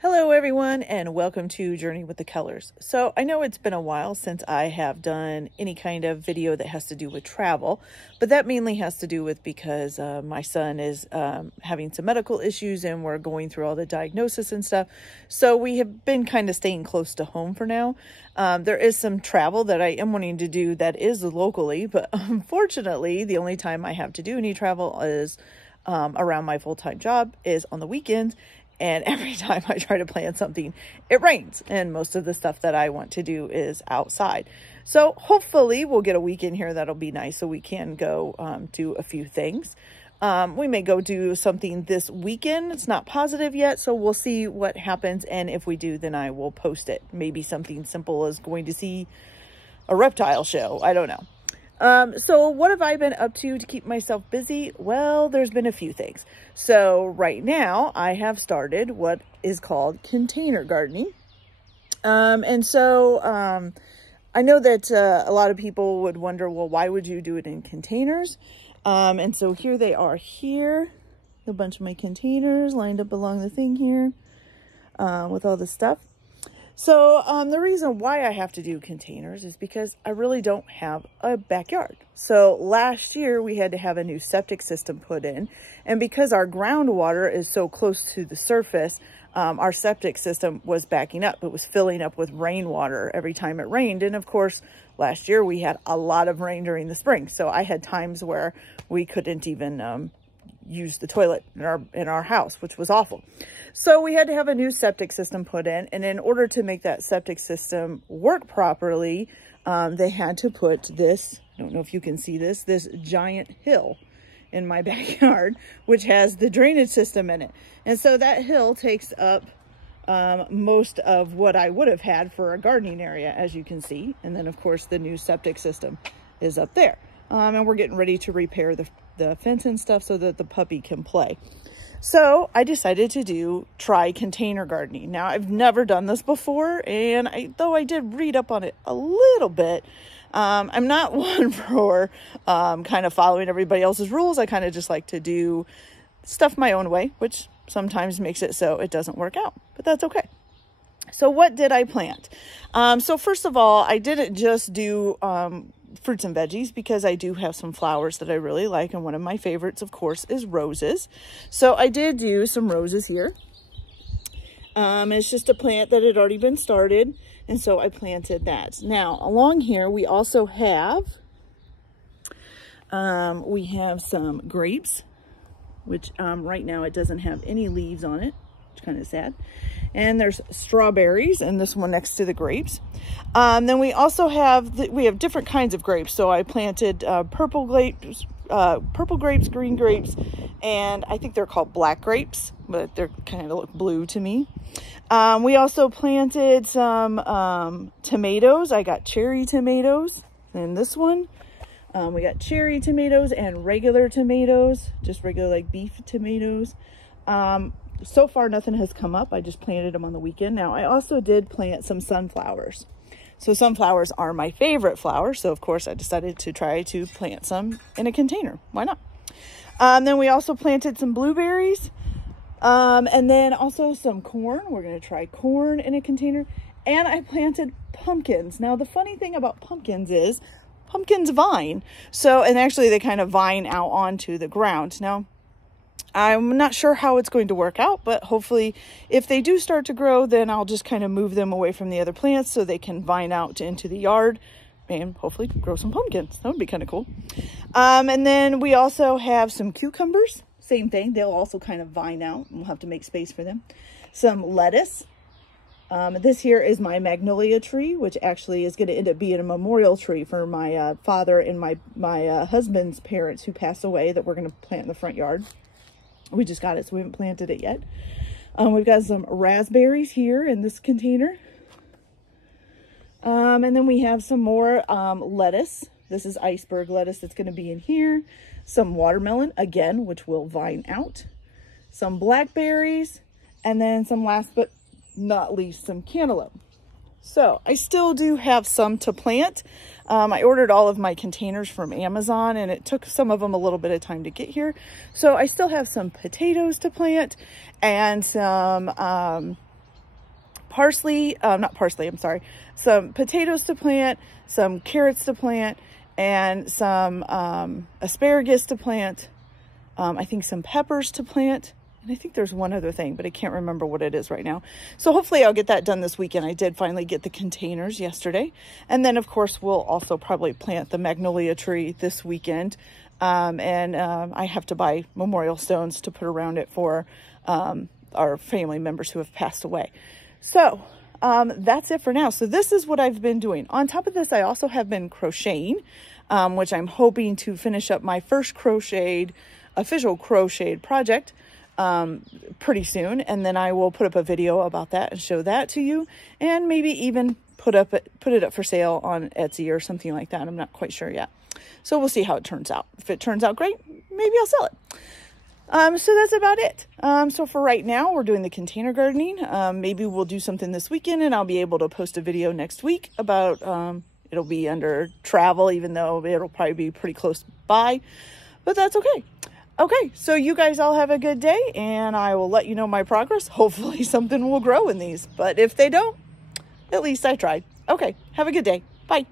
Hello everyone and welcome to Journey with the Colors. So I know it's been a while since I have done any kind of video that has to do with travel, but that mainly has to do with because my son is having some medical issues and we're going through all the diagnosis and stuff. So we have been kind of staying close to home for now. There is some travel that I am wanting to do that is locally, but unfortunately the only time I have to do any travel is around my full-time job is on the weekends. And every time I try to plan something, it rains. And most of the stuff that I want to do is outside. So hopefully we'll get a weekend here that'll be nice so we can go do a few things. We may go do something this weekend. It's not positive yet, so we'll see what happens. And if we do, then I will post it. Maybe something simple as going to see a reptile show. I don't know. So what have I been up to keep myself busy? Well, there's been a few things. So right now I have started what is called container gardening. I know that a lot of people would wonder, well, why would you do it in containers? And so here they are here, a bunch of my containers lined up along the thing here, with all the stuff. So the reason why I have to do containers is because I really don't have a backyard. So last year we had to have a new septic system put in. And because our groundwater is so close to the surface, our septic system was backing up. It was filling up with rainwater every time it rained. And of course, last year we had a lot of rain during the spring. So I had times where we couldn't even use the toilet in our house, which was awful. So we had to have a new septic system put in. And in order to make that septic system work properly, they had to put this, I don't know if you can see this giant hill in my backyard, which has the drainage system in it. And so that hill takes up most of what I would have had for a gardening area, as you can see. And then of course the new septic system is up there. And we're getting ready to repair the fence and stuff so that the puppy can play. So I decided to try container gardening. Now I've never done this before, and though I did read up on it a little bit, I'm not one for kind of following everybody else's rules. I kind of just like to do stuff my own way, which sometimes makes it so it doesn't work out, but that's okay. So what did I plant? So first of all, I didn't just do fruits and veggies because I do have some flowers that I really like. And one of my favorites, of course, is roses. So I did do some roses here. It's just a plant that had already been started. And so I planted that. Now along here, we also have, some grapes, which right now it doesn't have any leaves on it. It's kind of sad. And there's strawberries and this one next to the grapes. Then we also have, we have different kinds of grapes. So I planted purple grapes, green grapes, and I think they're called black grapes, but they're kind of look blue to me. We also planted some tomatoes. I got cherry tomatoes in this one. We got cherry tomatoes and regular tomatoes, just regular like beef tomatoes. So far, nothing has come up. I just planted them on the weekend. Now, I also did plant some sunflowers. So sunflowers are my favorite flower. So, of course, I decided to try to plant some in a container. Why not? Then we also planted some blueberries. And then also some corn. We're going to try corn in a container. And I planted pumpkins. Now, the funny thing about pumpkins is pumpkins vine. So, and actually they kind of vine out onto the ground. Now, I'm not sure how it's going to work out, but hopefully if they do start to grow, then I'll just kind of move them away from the other plants so they can vine out into the yard and hopefully grow some pumpkins. That would be kind of cool. And then we also have some cucumbers. Same thing. They'll also kind of vine out. We'll have to make space for them. Some lettuce. This here is my magnolia tree, which actually is going to end up being a memorial tree for my father and my husband's parents who passed away that we're going to plant in the front yard. We just got it, so we haven't planted it yet. We've got some raspberries here in this container. And then we have some more lettuce. This is iceberg lettuce that's going to be in here. Some watermelon, again, which will vine out. Some blackberries. And then some, last but not least, some cantaloupe. So I still do have some to plant. I ordered all of my containers from Amazon and it took some of them a little bit of time to get here. So I still have some potatoes to plant and some some potatoes to plant, some carrots to plant, and some asparagus to plant. I think some peppers to plant. And I think there's one other thing, but I can't remember what it is right now. So hopefully I'll get that done this weekend. I did finally get the containers yesterday. And then of course we'll also probably plant the magnolia tree this weekend. I have to buy memorial stones to put around it for our family members who have passed away. So that's it for now. So this is what I've been doing. On top of this, I also have been crocheting, which I'm hoping to finish up my first official crocheted project pretty soon, and then I will put up a video about that and show that to you, and maybe even put it up for sale on Etsy or something like that. I'm not quite sure yet, so we'll see how it turns out. If it turns out great, maybe I'll sell it. So that's about it. So for right now, we're doing the container gardening. Maybe we'll do something this weekend, and I'll be able to post a video next week about it'll be under travel, even though it'll probably be pretty close by, but that's okay. Okay, so you guys all have a good day, and I will let you know my progress. Hopefully something will grow in these, but if they don't, at least I tried. Okay, have a good day. Bye.